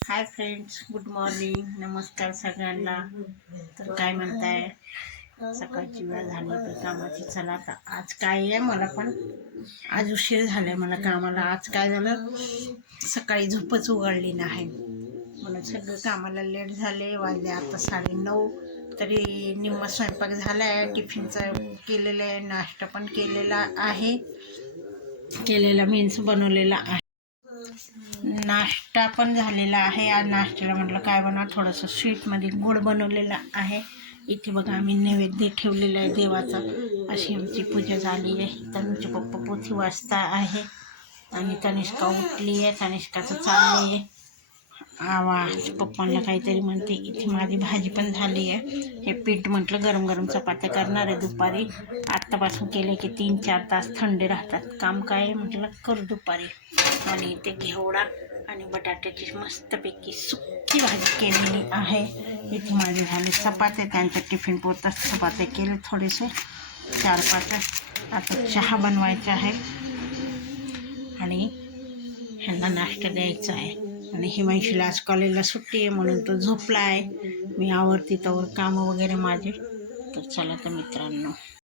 Hi friends good morning नमस्कार सगळ्यांना. तर काय म्हणताय? सकाळची वेळ झाली तर कामाची. चला आता आज काय आहे मला पण आज उशीर झालाय मला कामाला. आज काय झालं? सकाळी झोपच उघडली नाही. म्हणून सगळं कामाला लेट झाले. वाजले आता साडे नऊ. तरी निम्मा स्वयंपाक झाला आहे टिफिनचा केलेला आहे. नाश्ता पण केलेला आहे. केलेला मीन्स बनवलेला आहे. नाश्ता पण झालेला आहे. आज नाश्त्याला म्हटलं काय बनवा थोडंसं स्वीटमध्ये गोड बनवलेलं आहे. इथे बघा आम्ही नैवेद्य ठेवलेलं आहे देवाचा. अशी आमची पूजा झाली आहे. तनुचे पप्पा पोथी वाचता आहे. आणि तनिष्का उठली आहे. तनिष्काचं चाललं आहे. आवाज पप्पांना काहीतरी म्हणते इथे माझी भाजी पण झाली आहे. हे पीठ म्हटलं गरम गरम चपात्या करणार आहे दुपारी. आत्तापासून केले की तीन चार तास थंडे राहतात. काम काय आहे? म्हटलं कर दुपारी. आणि इथे घेवडा आणि बटाट्याची मस्तपैकी सुकी भाजी केलेली आहे. इथे माझी झाली चपात्या त्यांच्या टिफिन पोतच चपात्या केले थोडेसे. चार पाच आता चहा बनवायचा आहे. आणि ह्यांना नाश्ता द्यायचा आहे. आणि हिमांशीला आज कॉलेजला सुट्टी आहे म्हणून तो झोपला आहे. मी आवरती तवर कामं वगैरे माझे. तर चला तर मित्रांनो.